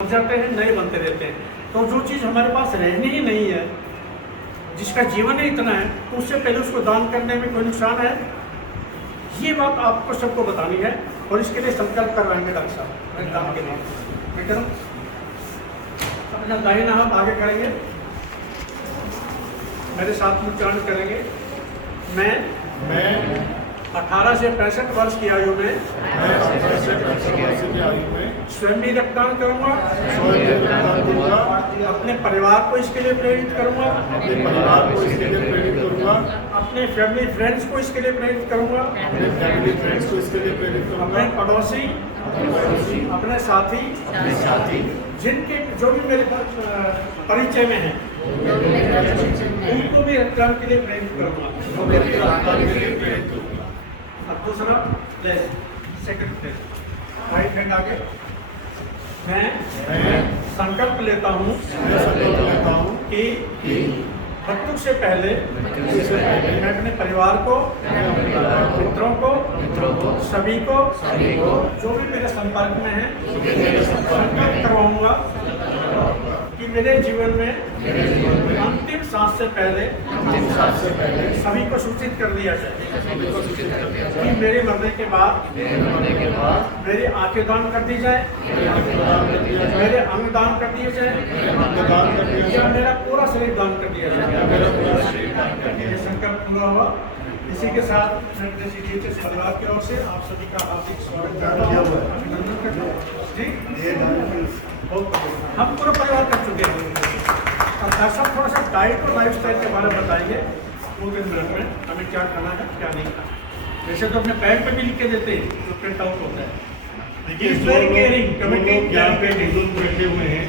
जाते हैं, नए बनते रहते हैं। तो जो चीज़ हमारे पास रहनी ही नहीं है, जिसका जीवन ही इतना है, तो उससे पहले उसको दान करने में कोई नुकसान है? ये बात आपको सबको बतानी है और इसके लिए संकल्प करवाएंगे डॉक्टर साहब दान के लिए। मैं कह रहा हूँ अपना दाहिना हाथ आगे करेंगे, मेरे साथ उच्चारण करेंगे। मैं 18 से 65 वर्ष की आयु में स्वयं भी रक्तदान करूंगा, अपने परिवार को इसके लिए प्रेरित करूंगा, अपने फैमिली फ्रेंड्स को इसके लिए प्रेरित करूंगा, अपने पड़ोसी, अपने साथी जिनके जो भी मेरे परिचय में हैं उनको भी रक्तदान के लिए प्रेरित करूंगा। अब दूसरा सेकंड प्लेस, राइट हैंड आगे। मैं संकल्प लेता हूँ कि मृत्यु से पहले मैं अपने परिवार को, मित्रों को, सभी को जो भी मेरे संपर्क में है संकल्प करवाऊंगा कि मेरे जीवन में अंतिम सांस से पहले सभी को सूचित कर दिया जाए कि मेरे मरने के बाद मेरी आंखें दान कर दी जाए, मेरे अंग दान कर दिए जाए, या मेरा पूरा शरीर दान कर दिया जाए। ये संकल्प पूरा हुआ। इसी के साथ मैं अपने CGHS परिवार की ओर से आप सभी का हार्दिक स्वागत करता हूँ, अभिनंदन करता हूँ। ठीक, हम पूरा परिवार कर चुके हैं। अब ऐसा थोड़ा सा डाइट और लाइफस्टाइल के बारे में बताएंगे 2-3 मिनट में, हमें क्या खाना है क्या नहीं खाना। वैसे तो अपने पैड पे भी लिख के देते हैं, जो प्रिंट आउट होता है। देखिए जो लोग यहाँ पे बुजुर्ग बैठे हुए हैं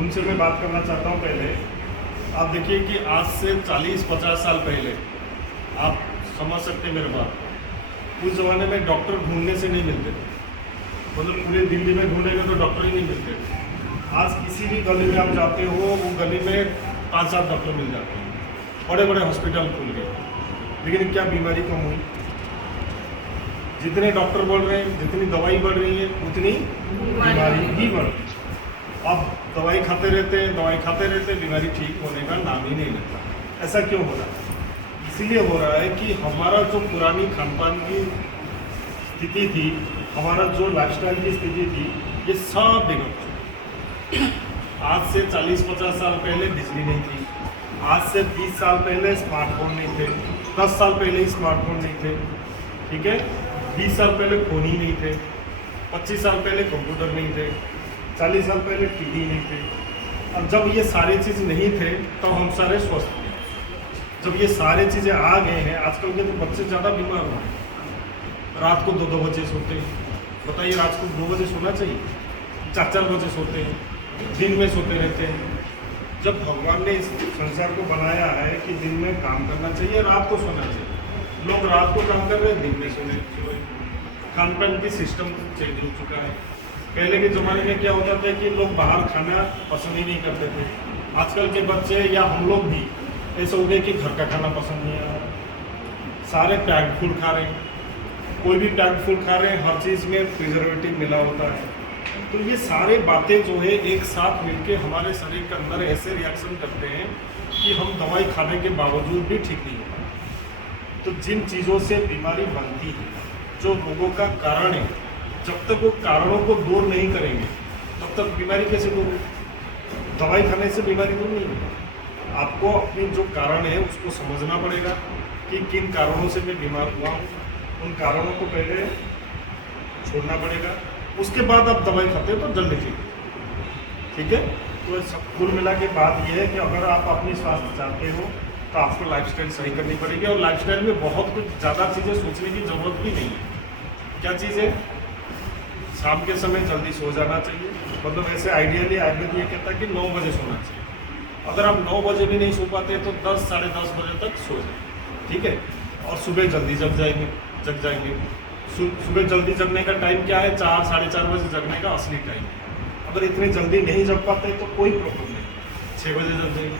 उनसे मैं बात करना चाहता हूँ। पहले आप देखिए कि आज से 40-50 साल पहले आप समझ सकते हैं मेरे बात, उस ज़माने में डॉक्टर ढूंढने से नहीं मिलते थे, मतलब पूरे दिल्ली में ढूंढेंगे तो डॉक्टर ही नहीं मिलते थे। आज किसी भी गली में आप जाते हो, वो गली में 5-7 डॉक्टर मिल जाते हैं, बड़े बड़े हॉस्पिटल खुल गए। लेकिन क्या बीमारी कम हुई? जितने डॉक्टर बढ़ रहे हैं, जितनी दवाई बढ़ रही है, उतनी बीमारी भी बढ़ रही है। अब दवाई खाते रहते हैं, बीमारी ठीक होने का नाम ही नहीं लेता। ऐसा क्यों हो रहा है? इसीलिए हो रहा है कि हमारा जो पुरानी खान पान की स्थिति थी, हमारा जो लाइफस्टाइल की स्थिति थी, ये सब बिगड़ चुकी। आज से 40-50 साल पहले बिजली नहीं थी, आज से 20 साल पहले स्मार्टफोन नहीं थे, 10 साल पहले स्मार्टफोन नहीं थे, ठीक है, 20 साल पहले फ़ोन ही नहीं थे, 25 साल पहले कंप्यूटर नहीं थे, 40 साल पहले टीवी नहीं थे। अब जब ये सारी चीज़ नहीं थे तो हम सारे स्वस्थ थे। जब ये सारी चीज़ें आ गए हैं, आजकल के तो बच्चे ज़्यादा बीमार हो रहे हैं, रात को 2-2 बजे सोते हैं। बताइए, रात को 2 बजे सोना चाहिए? 4-4 बजे सोते हैं, दिन में सोते रहते हैं। जब भगवान ने इस संसार को बनाया है कि दिन में काम करना चाहिए, रात को सोना चाहिए, लोग रात को काम कर रहे हैं, दिन में सोए। खान पान की सिस्टम चेंज हो चुका है। पहले के ज़माने में क्या होता था कि लोग बाहर खाना पसंद ही नहीं करते थे। आजकल के बच्चे या हम लोग भी ऐसा हो गया कि घर का खाना पसंद नहीं आ रहा, सारे पैक्ड फूड खा रहे हैं। कोई भी पैक्ड फूड खा रहे हैं, हर चीज़ में प्रिजर्वेटिव मिला होता है। तो ये सारे बातें जो है एक साथ मिलके हमारे शरीर के अंदर ऐसे रिएक्शन करते हैं कि हम दवाई खाने के बावजूद भी ठीक नहीं होता। तो जिन चीज़ों से बीमारी बनती है, जो रोगों का कारण है, जब तक वो कारणों को दूर नहीं करेंगे तब तक बीमारी कैसे दूर होगी? दवाई खाने से बीमारी दूर नहीं होगी। आपको अपनी जो कारण है उसको समझना पड़ेगा कि किन कारणों से मैं बीमार हुआ हूँ, उन कारणों को पहले छोड़ना पड़ेगा। उसके बाद आप दवाई खाते हो तो जल्दी ठीक है। तो कुल मिला के बात यह है कि अगर आप अपनी स्वास्थ्य चाहते हो तो आपको लाइफस्टाइल सही करनी पड़ेगी, और लाइफस्टाइल में बहुत कुछ ज़्यादा चीज़ें सोचने की ज़रूरत भी नहीं है। क्या चीज़ है? शाम के समय जल्दी सो जाना चाहिए। मतलब ऐसे आइडियली आयुर्वेद ये कहता है कि 9 बजे सोना चाहिए। अगर आप 9 बजे भी नहीं सो पाते तो 10-10:30 बजे तक सो जाए, ठीक है। और सुबह जल्दी जग जाएंगे। सुबह जल्दी जगने का टाइम क्या है? 4-4:30 बजे जगने का असली टाइम है। अगर इतनी जल्दी नहीं जग पाते तो कोई प्रॉब्लम नहीं, 6 बजे जग जाइए,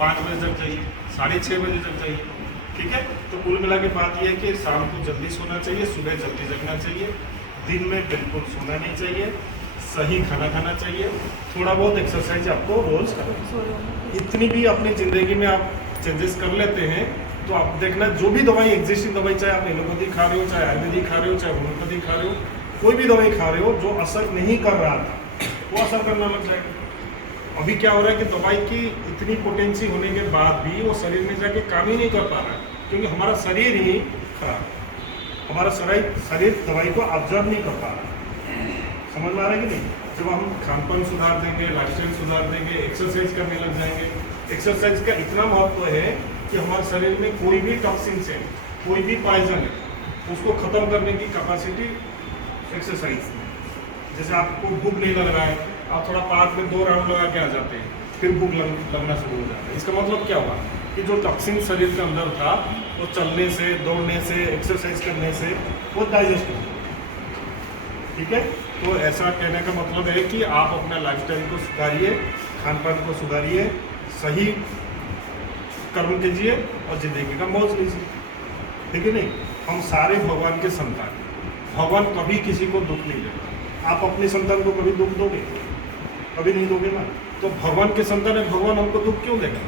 5 बजे जग जाइए, 6:30 बजे जग जाइए, ठीक है। तो कुल मिला के बात यह है कि शाम को जल्दी सोना चाहिए, सुबह जल्दी जगना चाहिए, दिन में बिल्कुल सोना नहीं चाहिए। सही खाना खाना चाहिए, थोड़ा बहुत एक्सरसाइज आपको रोज करना चाहिए। इतनी भी अपनी ज़िंदगी में आप चेंजेस कर लेते हैं तो आप देखना, जो भी दवाई एग्जिस्टिंग दवाई, चाहे आप एलोपैथी खा रहे हो, चाहे आयुर्वेदिक खा रहे हो, चाहे होम्योपैथी खा रहे हो, कोई भी दवाई खा रहे हो, जो असर नहीं कर रहा था वो असर करना लग जाएगा। अभी क्या हो रहा है कि दवाई की इतनी पोटेंसी होने के बाद भी वो शरीर में जाके काम ही नहीं कर पा रहा है, क्योंकि हमारा शरीर ही खराब, हमारा शरीर दवाई को ऑब्जर्व नहीं कर पा रहा। समझ में आ रहा है कि नहीं? जब हम खान पान सुधार देंगे, लाइफस्टाइल सुधार देंगे, एक्सरसाइज करने लग जाएंगे। एक्सरसाइज का इतना महत्व है कि हमारे शरीर में कोई भी टॉक्सिन्स है, कोई भी पॉइजन है, उसको खत्म करने की कैपेसिटी एक्सरसाइज। जैसे आपको भूख नहीं लग रहा है, आप थोड़ा पार्क में 2 राउंड लगा के आ जाते हैं, फिर भूख लगना शुरू हो जाता है। इसका मतलब क्या हुआ कि जो टॉक्सिन शरीर के अंदर था वो चलने से, दौड़ने से, एक्सरसाइज करने से वो डाइजेस्ट हो। ठीक है, तो ऐसा कहने का मतलब है कि आप अपना लाइफस्टाइल को सुधारिए, खान पान को सुधारिए, सही कर्म कीजिए और जिंदगी का मौज लीजिए। ठीक है नहीं? हम सारे भगवान के संतान, भगवान कभी किसी को दुख नहीं देता। आप अपने संतान को कभी दुख दोगे? कभी नहीं दोगे ना। तो भगवान के संतान है, भगवान हमको दुख क्यों देगा?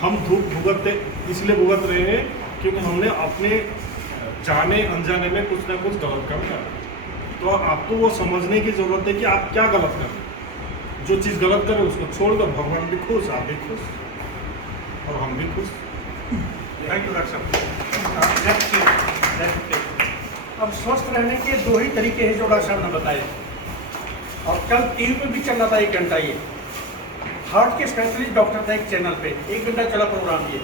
हम दुख भुगतते इसलिए भुगत रहे हैं क्योंकि हमने अपने जाने अनजाने में कुछ ना कुछ गलत काम करा। तो आपको वो समझने की जरूरत है कि आप क्या गलत कर रहे हैं। जो चीज़ गलत करें उसको छोड़ दो, भगवान भी खुश, आप भी खुश और हम भी खुश। थैंक यू डॉक्टर साहब। अब स्वस्थ रहने के 2 ही तरीके हैं जो डॉक्टर साहब ने बताए, और कल टीवी पे भी चल रहा था 1 घंटा, ये हार्ट के स्पेशलिस्ट डॉक्टर था एक चैनल पे, 1 घंटा चला प्रोग्राम ये।